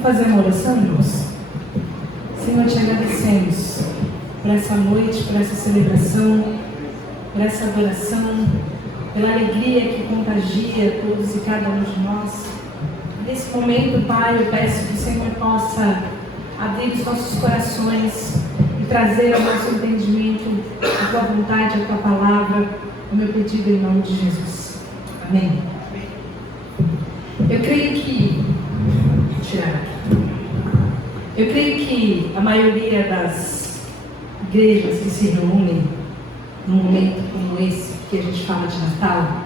Vamos fazer uma oração, irmãos? Senhor, te agradecemos por essa noite, por essa celebração, por essa adoração, pela alegria que contagia todos e cada um de nós. Nesse momento, Pai, eu peço que o Senhor possa abrir os nossos corações e trazer ao nosso entendimento a Tua vontade, a Tua palavra, o meu pedido em nome de Jesus. Amém. Eu creio que a maioria das igrejas que se reúnem num momento como esse, que a gente fala de Natal,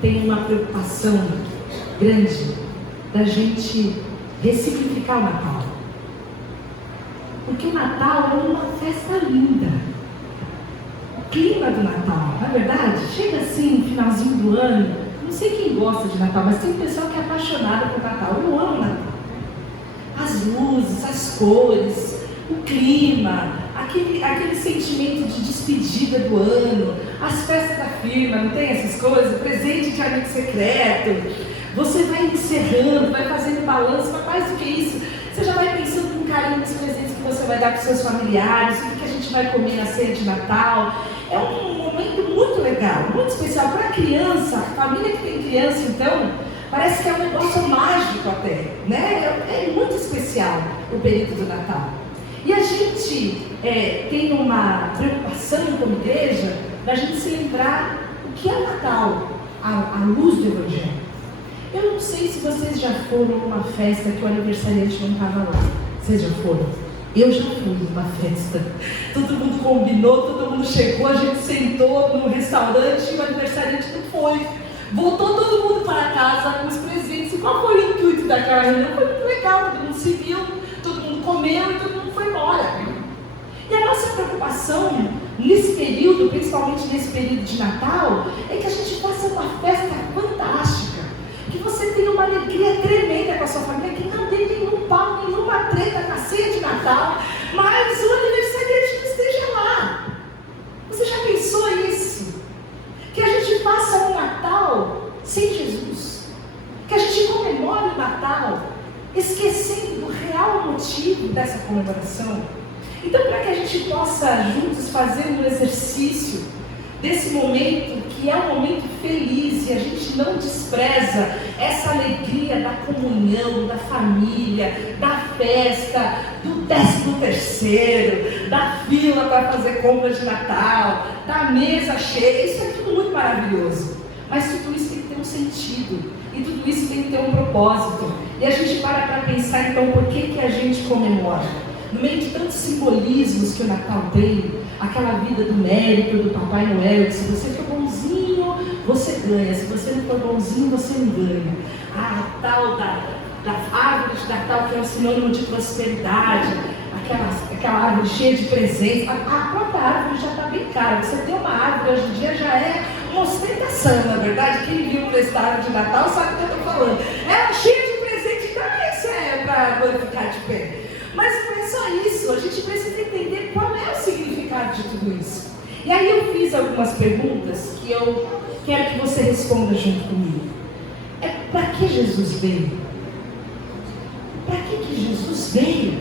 tem uma preocupação grande da gente ressignificar o Natal. Porque o Natal é uma festa linda. O clima do Natal, não é verdade? Chega assim, no finalzinho do ano, não sei quem gosta de Natal, mas tem pessoa que é apaixonada por Natal. Eu amo Natal. As luzes, as cores, o clima, aquele sentimento de despedida do ano, as festas da firma, não tem essas coisas? Presente de amigo secreto. Você vai encerrando, vai fazendo balanço, mas mais do que isso, você já vai pensando com carinho nos presentes que você vai dar para os seus familiares, o que a gente vai comer na ceia de Natal. É um momento muito legal, muito especial para a criança, a família que tem criança, então, parece que é um negócio mágico até, né? É muito especial o período do Natal. E a gente tem uma preocupação como igreja da gente se lembrar o que é o Natal, a luz do Evangelho. Eu não sei se vocês já foram numa festa que o aniversariante não estava lá. Vocês já foram? Eu já fui numa festa. Todo mundo combinou, todo mundo chegou, a gente sentou no restaurante e o aniversariante não foi. Voltou todo mundo para casa com os presentes. E qual foi o intuito daquela reunião? Foi muito legal, todo mundo se viu, todo mundo comeu e todo mundo foi embora. E a nossa preocupação nesse período, principalmente nesse período de Natal, é que a gente faça uma festa fantástica. Que você tenha uma alegria tremenda com a sua família, que não tem nenhum pau, nenhuma treta na ceia de Natal, mas o aniversariante não esteja lá. Você já pensou nisso? Que a gente faça um Natal sem Jesus, que a gente comemore o Natal esquecendo do real motivo dessa comemoração. Então, para que a gente possa juntos fazer um exercício desse momento, que é um momento feliz, e a gente não despreza essa alegria da comunhão, da família, da festa, do 13º, da fila para fazer compras de Natal, da mesa cheia, isso é tudo muito maravilhoso. Mas tudo isso tem que ter um sentido, e tudo isso tem que ter um propósito. E a gente para pensar então por que a gente comemora. No meio de tantos simbolismos que o Natal tem, aquela vida do mérito do Papai Noel, que se você for bonzinho, você ganha, se você não for bonzinho, você não ganha. A tal da árvore de Natal, que é um sinônimo de prosperidade, aquela árvore cheia de presentes. A própria árvore já está bem cara. Você ter uma árvore hoje em dia já é uma ostentação, na verdade. Quem viu para esta árvore de Natal sabe o que eu estou falando. Ela cheia de presente também serve para glorificar de pé. Mas não é só isso, a gente precisa entender qual é o significado de tudo isso. E aí eu fiz algumas perguntas que eu quero que você responda junto comigo. Para que Jesus veio? Para que Jesus veio?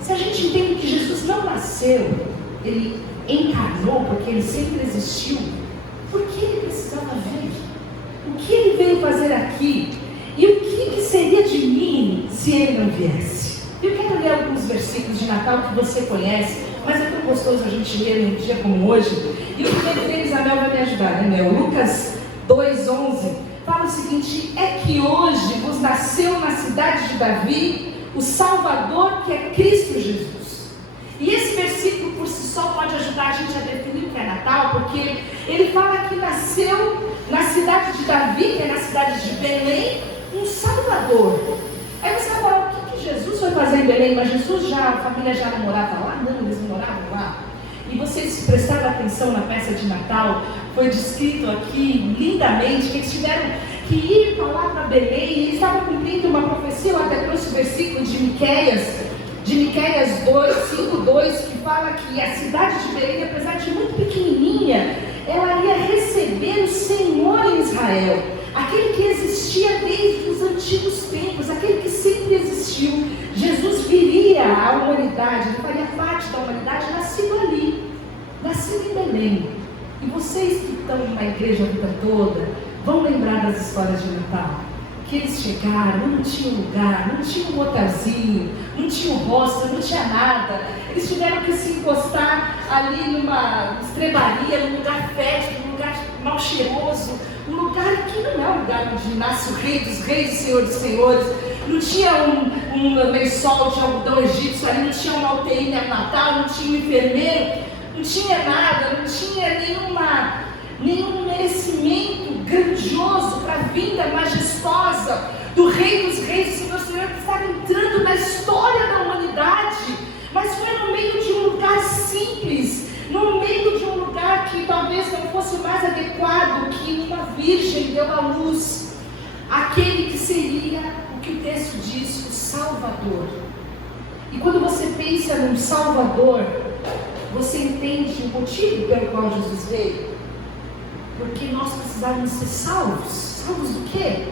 Se a gente entende que Jesus não nasceu, ele encarnou porque ele sempre existiu, por que ele precisava vir? O que ele veio fazer aqui? E o que seria de mim se ele não viesse? Eu quero ler alguns versículos de Natal que você conhece, mas é tão gostoso a gente ler num dia como hoje. E o primeiro deles, a Mel vai me ajudar, né, Mel? Lucas 2:11 fala o seguinte: é que hoje vos nasceu na cidade de Davi o Salvador, que é Cristo Jesus. E esse versículo por si só pode ajudar a gente a definir o que é Natal, porque ele fala que nasceu na cidade de Davi, que é na cidade de Belém, um Salvador. Aí você vai falar, o que Jesus foi fazer em Belém? Mas a família já não morava lá? Não, eles não moravam lá. E vocês prestaram atenção na peça de Natal, foi descrito aqui lindamente, que eles tiveram que ir para lá para Belém, e eles estavam cumprindo uma profecia. Eu até trouxe o versículo de Miqueias 5:2, que fala que a cidade de Belém, apesar de muito pequenininha, ela ia receber o Senhor em Israel, aquele que existia desde os antigos tempos, aquele que sempre existiu existiu. Jesus viria à humanidade, ele faria parte da humanidade, nascido ali, nascido em Belém. E vocês que estão na igreja a vida toda, vão lembrar das histórias de Natal. Que eles chegaram, não tinha lugar, não tinha um hotelzinho, não tinha um hostel, não tinha nada. Eles tiveram que se encostar ali numa estrebaria, num lugar fétido, num lugar mal cheiroso, um lugar que não é um lugar onde nasce o rei dos reis e senhor dos senhores. Não tinha um lençol de algodão egípcio ali, não tinha uma UTI neonatal, não tinha um enfermeiro, não tinha nada, não tinha nenhum merecimento grandioso para a vinda majestosa do Rei dos Reis e Senhor dos Senhores, que estava entrando na história da humanidade, mas foi no meio de um lugar simples, no meio de um lugar que talvez não fosse mais adequado, que uma virgem deu à luz, aquele que seria o que o texto diz, o Salvador. E quando você pensa num Salvador, você entende o motivo pelo qual Jesus veio? Porque nós precisávamos ser salvos. Salvos do quê?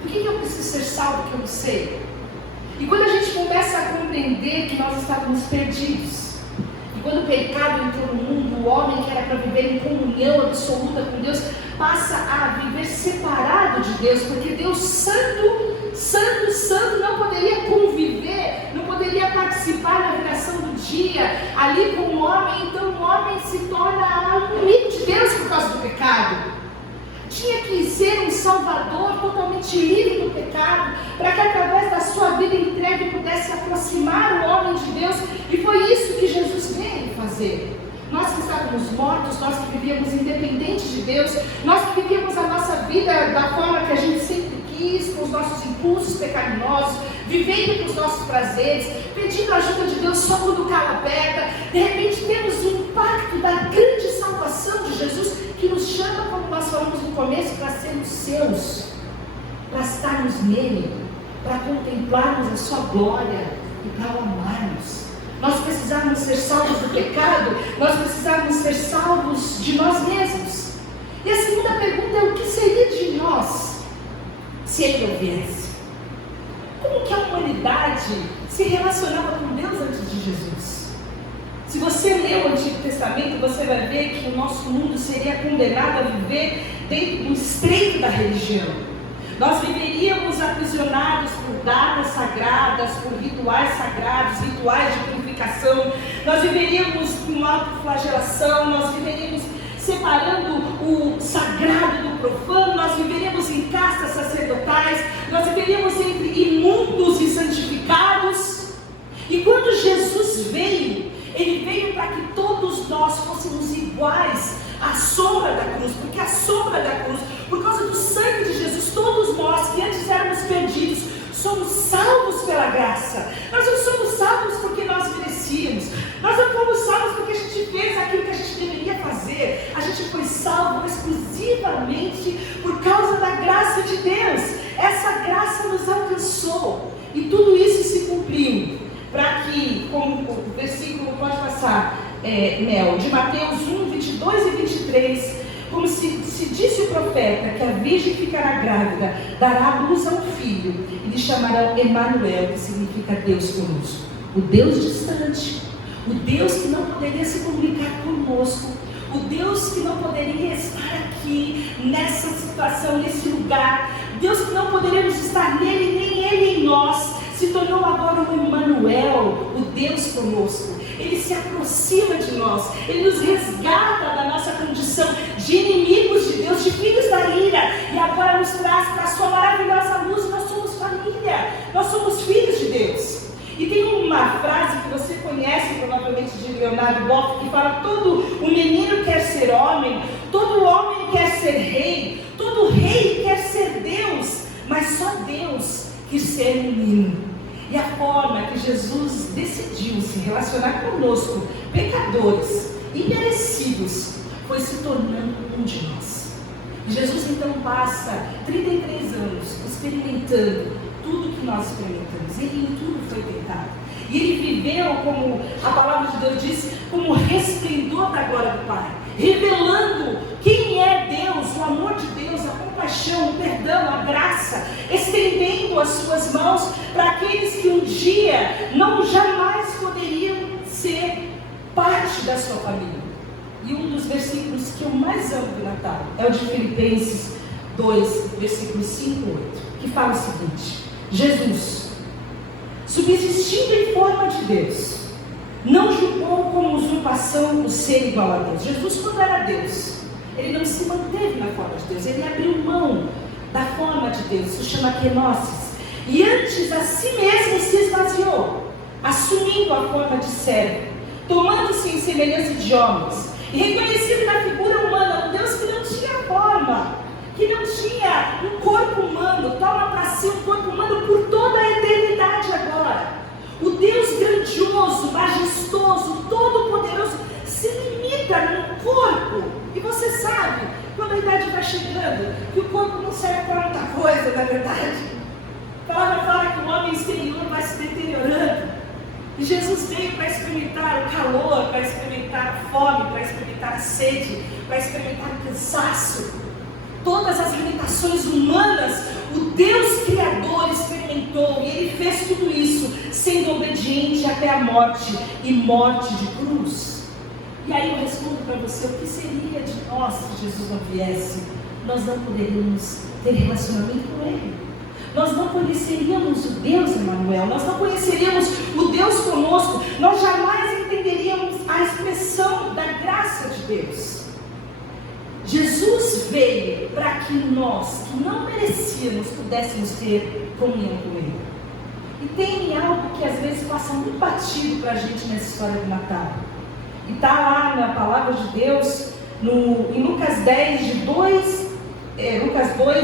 Por que eu preciso ser salvo que eu não sei? E quando a gente começa a compreender que nós estávamos perdidos, e quando o pecado entrou no mundo, o homem que era para viver em comunhão absoluta com Deus, passa a viver separado de Deus, porque Deus santo, santo, santo, não poderia conviver, não poderia participar da viração do dia ali com o homem. Então o homem se torna um inimigo de Deus por causa do pecado. Tinha que ser um salvador totalmente livre do pecado, para que através da sua vida entregue pudesse aproximar o homem de Deus, e foi isso que Jesus veio fazer. Nós que estávamos mortos, nós que vivíamos independentes de Deus, nós que vivíamos a nossa vida da forma que a gente sempre quis, com os nossos impulsos pecaminosos, vivendo com os nossos prazeres, pedindo a ajuda de Deus só quando o calo aperta. De repente temos o impacto da grande salvação de Jesus, que nos chama, como nós falamos no começo, para sermos seus, para estarmos nele, para contemplarmos a sua glória e para o amarmos. Nós precisávamos ser salvos do pecado, nós precisávamos ser salvos de nós mesmos. E a segunda pergunta é: o que seria de nós se ele houvesse? Como que a humanidade se relacionava com Deus antes de Jesus? Se você lê o Antigo Testamento, você vai ver que o nosso mundo seria condenado a viver dentro do estreito da religião. Nós viveríamos aprisionados por datas sagradas, por rituais sagrados, rituais de purificação. Nós viveríamos com autoflagelação, nós viveríamos separando o sagrado do profano, nós viveríamos em castas sacerdotais, nós viveríamos entre imundos e santificados. E quando Jesus veio, ele veio para que todos nós fôssemos iguais à sombra da cruz, porque a sombra da cruz, por causa do sangue de Jesus, todos nós que antes éramos perdidos, somos salvos pela graça. Nós não somos salvos porque nós merecíamos, nós não fomos salvos porque a gente fez aquilo que a gente deveria fazer. A gente foi salvo exclusivamente por causa da graça de Deus. Essa graça nos alcançou, e tudo isso se cumpriu para que, como o versículo pode passar, Mel, de Mateus 1, 22 e 23, como se disse o profeta, que a virgem ficará grávida, dará à luz a um filho, e lhe chamarão Emanuel, que significa Deus conosco. O Deus distante, o Deus que não poderia se comunicar conosco, o Deus que não poderia estar aqui, nessa situação, nesse lugar, Deus que não poderíamos estar nele, nem ele em nós, se tornou agora o Emanuel, o Deus conosco. Ele se aproxima de nós, ele nos resgata da nossa condição de inimigos de Deus, de filhos da ira, e agora nos traz para a sua maravilhosa luz. Nós somos família, nós somos filhos de Deus. E tem uma frase que você conhece provavelmente de Leonardo Boff, que fala: todo o menino quer ser homem, todo homem quer ser rei, todo rei quer ser Deus, mas só Deus quis ser menino. E a forma que Jesus decidiu se relacionar conosco, pecadores, imerecidos, foi se tornando um de nós. E Jesus então passa 33 anos experimentando tudo que nós experimentamos. Ele em tudo foi tentado. E ele viveu, como a palavra de Deus diz, como resplendor da glória do Pai, revelando quem é Deus, o amor de Deus, a compaixão, o perdão, a graça, estendendo as suas mãos para aqueles que um dia não jamais poderiam ser parte da sua família. E um dos versículos que eu mais amo do Natal é o de Filipenses 2, versículos 5 e 8, que fala o seguinte: Jesus, subsistindo em forma de Deus, não julgou como usurpação o ser igual a Deus. Jesus, quando era Deus, ele não se manteve na forma de Deus, ele abriu mão da forma de Deus, se chama kenosis, e antes a si mesmo se esvaziou, assumindo a forma de servo, tomando-se em semelhança de homens, e reconhecido na figura humana, um Deus que não tinha forma, que não tinha um corpo humano, toma para si um corpo humano por toda a eternidade agora. O Deus grandioso, majestoso, todo-poderoso, se limita num corpo. E você sabe, quando a idade vai chegando, que o corpo não serve para muita coisa, na verdade. A palavra fala que o homem exterior vai se deteriorando. E Jesus veio para experimentar o calor, para experimentar a fome, para experimentar a sede, para experimentar o cansaço. Todas as limitações humanas, o Deus Criador experimentou, e Ele fez tudo isso, sendo obediente até a morte, e morte de cruz. E aí eu respondo para você, o que seria de nós se Jesus não viesse? Nós não poderíamos ter relacionamento com Ele. Nós não conheceríamos o Deus Emmanuel, nós não conheceríamos o Deus conosco, nós jamais entenderíamos a expressão da graça de Deus. Jesus veio para que nós, que não merecíamos, pudéssemos ter comunhão com Ele. E tem algo que às vezes passa muito batido para a gente nessa história do Natal. E está lá na palavra de Deus, em Lucas 2,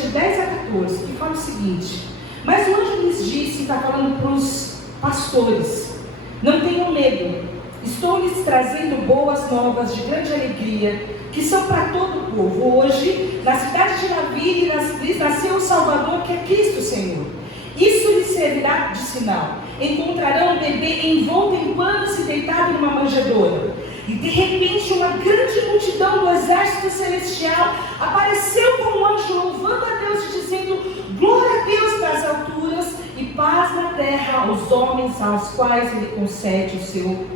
de 10 a 14, que fala o seguinte: mas o anjo lhes disse, está falando para os pastores: não tenham medo, estou lhes trazendo boas novas de grande alegria, que são para todo o povo. Hoje, na cidade de Davi, lhes nasceu o Salvador, que é Cristo Senhor. Isso lhes servirá de sinal: encontrarão o bebê envolto em pano-se deitado numa manjedoura. E de repente uma grande multidão do exército celestial apareceu com um anjo, louvando a Deus e dizendo: glória a Deus nas alturas e paz na terra aos homens aos quais Ele concede o seu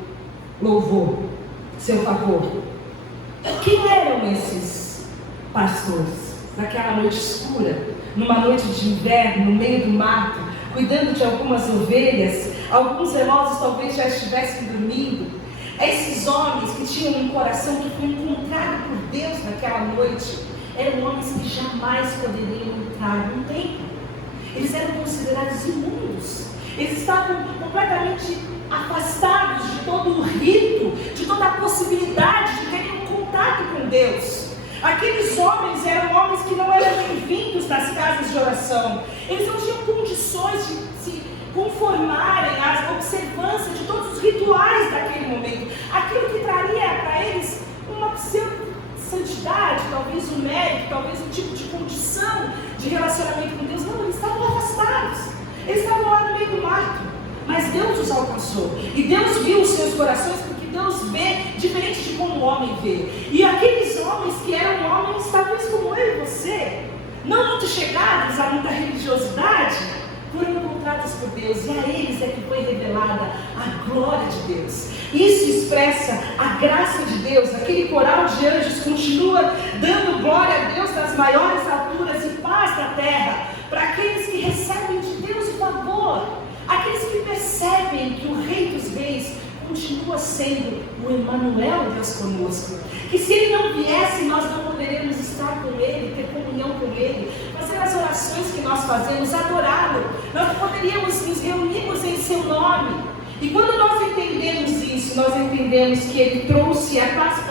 louvor, seu favor. Quem eram esses pastores? Naquela noite escura, numa noite de inverno, no meio do mato, cuidando de algumas ovelhas, alguns velozes talvez já estivessem dormindo. Esses homens que tinham um coração que foi encontrado por Deus naquela noite, eram homens que jamais poderiam entrar no templo. Eles eram considerados imundos. Eles estavam completamente afastados de todo o rito, de toda a possibilidade de terem um contato com Deus. Aqueles homens eram homens que não eram bem-vindos nas casas de oração. Eles não tinham condições de se conformarem às observâncias de todos os rituais daquele momento. Aquilo que traria para eles uma pseudo-santidade, talvez um mérito, talvez um tipo de condição de relacionamento com Deus. Não, eles estavam afastados. Eles estavam lá no meio do mato. Mas Deus os alcançou. E Deus viu os seus corações, porque Deus vê diferente de como o homem vê. E aqueles homens que eram homens, talvez como eu e você, não muito chegados a muita religiosidade, foram encontrados por Deus, e a eles é que foi revelada a glória de Deus. Isso expressa a graça de Deus. Aquele coral de anjos continua dando glória a Deus nas maiores alturas e paz na terra, para aqueles que recebem de Deus o favor, aqueles que percebem que o Rei dos Reis continua sendo o Emmanuel, Deus conosco. Que se Ele não viesse, nós não poderíamos estar com Ele, ter comunhão com Ele, fazer as orações que nós fazemos, adorá-lo. Nós não poderíamos nos reunirmos em Seu nome. E quando nós entendemos isso, nós entendemos que Ele trouxe a paz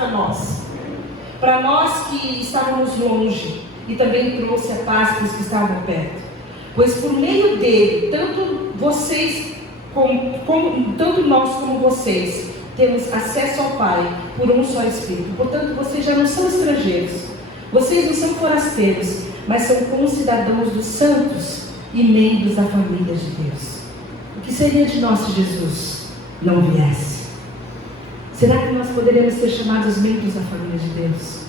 para nós que estávamos longe, e também trouxe a paz para os que estavam perto. Pois por meio dele, tanto nós como vocês, temos acesso ao Pai por um só Espírito. Portanto, vocês já não são estrangeiros, vocês não são forasteiros, mas são concidadãos dos santos e membros da família de Deus. O que seria de nós se Jesus não viesse? Será que nós poderíamos ser chamados membros da família de Deus?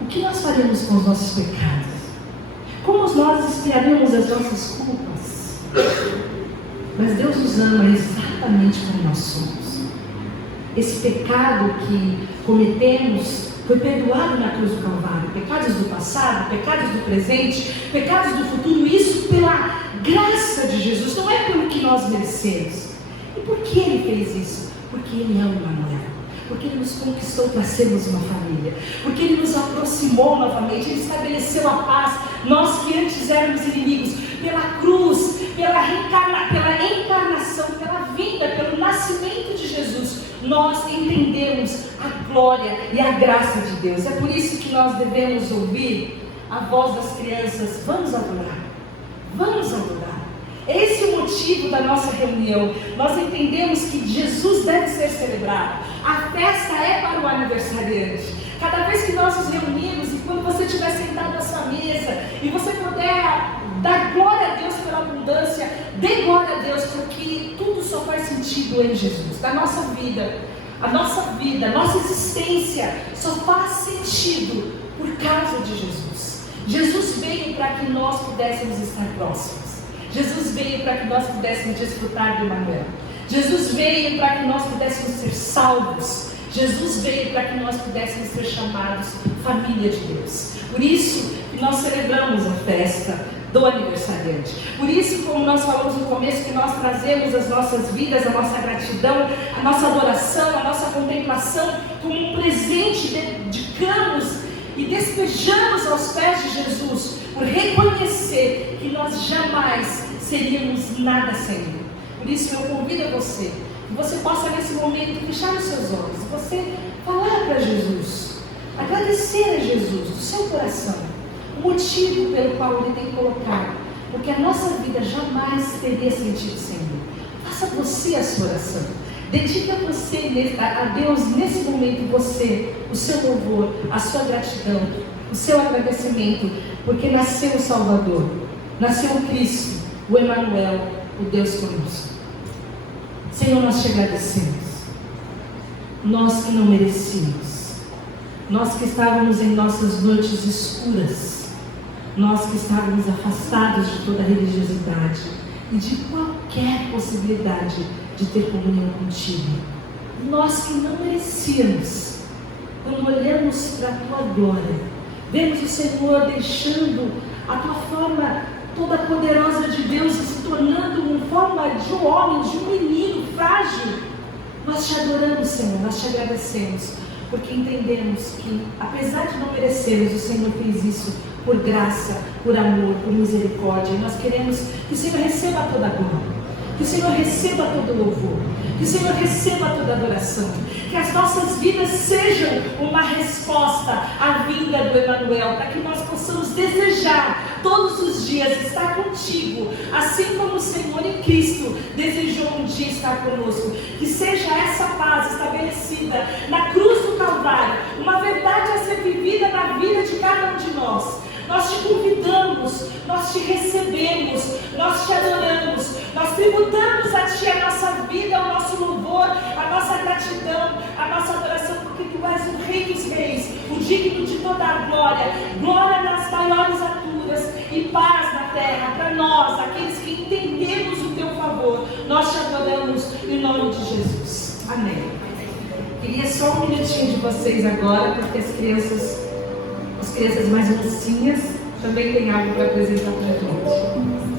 O que nós faríamos com os nossos pecados? Como nós expiaríamos as nossas culpas? Mas Deus nos ama exatamente como nós somos. Esse pecado que cometemos foi perdoado na cruz do Calvário. Pecados do passado, pecados do presente, pecados do futuro. Isso pela graça de Jesus, não é pelo que nós merecemos. E por que Ele fez isso? Porque Ele é o Emmanuel. Porque Ele nos conquistou para sermos uma família. Porque Ele nos aproximou novamente. Ele estabeleceu a paz. Nós que antes éramos inimigos, pela cruz, pela encarnação, pela vida, pelo nascimento de Jesus, nós entendemos a glória e a graça de Deus. É por isso que nós devemos ouvir a voz das crianças: vamos adorar, vamos adorar. Esse é o motivo da nossa reunião. Nós entendemos que Jesus deve ser celebrado. A festa é para o aniversariante. Cada vez que nós nos reunimos, e quando você estiver sentado à sua mesa, e você puder dar glória a Deus pela abundância, dê glória a Deus, porque tudo só faz sentido em Jesus. A nossa vida, a nossa existência só faz sentido por causa de Jesus. Jesus veio para que nós pudéssemos estar próximos. Jesus veio para que nós pudéssemos desfrutar do Emmanuel. Jesus veio para que nós pudéssemos ser salvos. Jesus veio para que nós pudéssemos ser chamados família de Deus. Por isso que nós celebramos a festa do aniversariante. Por isso, como nós falamos no começo, que nós trazemos as nossas vidas, a nossa gratidão, a nossa adoração, a nossa contemplação como um presente, dedicamos e despejamos aos pés de Jesus, por reconhecer que nós jamais seríamos nada sem Ele. Por isso eu convido a você, que você possa nesse momento fechar os seus olhos, você falar para Jesus, agradecer a Jesus do seu coração, o motivo pelo qual Ele tem colocado, porque a nossa vida jamais teria sentido sem Ele. Faça você a sua oração. Dedique a você, a Deus nesse momento, você, o seu louvor, a sua gratidão, o seu agradecimento, porque nasceu o Salvador, nasceu o Cristo, o Emmanuel, o Deus conosco. Senhor, nós te agradecemos. Nós que não merecíamos, nós que estávamos em nossas noites escuras, nós que estávamos afastados de toda a religiosidade e de qualquer possibilidade de ter comunhão contigo. Nós que não merecíamos, quando olhamos para a tua glória, vemos o Senhor deixando a tua forma toda poderosa de Deus e se tornando uma forma de um homem, de um menino frágil. Nós te adoramos, Senhor, nós te agradecemos, porque entendemos que, apesar de não merecermos, o Senhor fez isso por graça, por amor, por misericórdia. E nós queremos que o Senhor receba toda a glória, que o Senhor receba todo o louvor, que o Senhor receba toda a adoração, que as nossas vidas sejam uma resposta à vinda do Emmanuel, para que nós possamos desejar todos os dias estar contigo, assim como o Senhor em Cristo desejou um dia estar conosco. Que seja essa paz estabelecida na cruz do Calvário, uma verdade a ser vivida na vida de cada um de nós. Nós te convidamos, nós te recebemos, nós te adoramos, nós tributamos a ti a nossa vida, o nosso louvor, a nossa gratidão, a nossa adoração, porque tu és o Rei dos Reis, o digno de toda a glória, glória nas maiores alturas e paz na terra para nós, aqueles que entendemos o teu favor. Nós te adoramos em nome de Jesus. Amém. Queria só um minutinho de vocês agora, porque as crianças mais mocinhas também têm algo para apresentar para a gente.